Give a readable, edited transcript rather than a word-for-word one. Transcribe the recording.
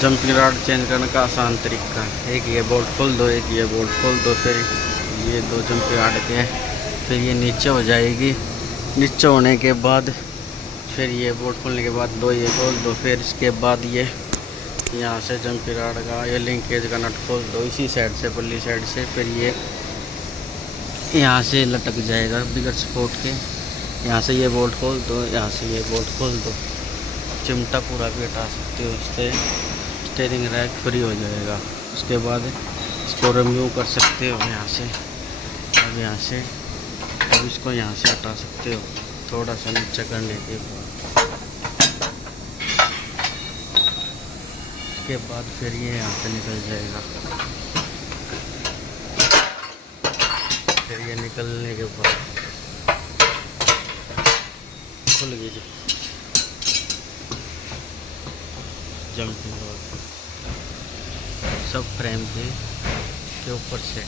Jumping rod change करने का आसान तरीका, एक ये बोल्ट खोल दो, एक ये बोल्ट खोल दो, फिर ये दो जंपिंग रॉड के फिर ये नीचे हो जाएगी। नीचे होने के बाद फिर ये बोल्ट खोलने के बाद दो ये खोल दो, फिर इसके बाद ये यहाँ से जंपिंग रॉड का ये लिंकेज का नट खोल दो इसी साइड से, पल्ली साइड से। फिर ये यहाँ से लटक जाएगा बिगर सपोर्ट के। यहाँ से ये बोल्ट खोल दो, यहाँ से ये बोल्ट खोल दो। चिमटा पूरा भी हटा सकते हो, उससे स्टीयरिंग रैक फ्री हो जाएगा। उसके बाद इसको रिमूव कर सकते हो यहाँ से। अब यहाँ से अब इसको यहाँ से हटा सकते हो थोड़ा सा नीचे करने के बाद। उसके बाद फिर ये यहाँ से निकल जाएगा। फिर ये निकलने के बाद खुल गई जंपिंग रॉड सब फ्रेम के ऊपर से।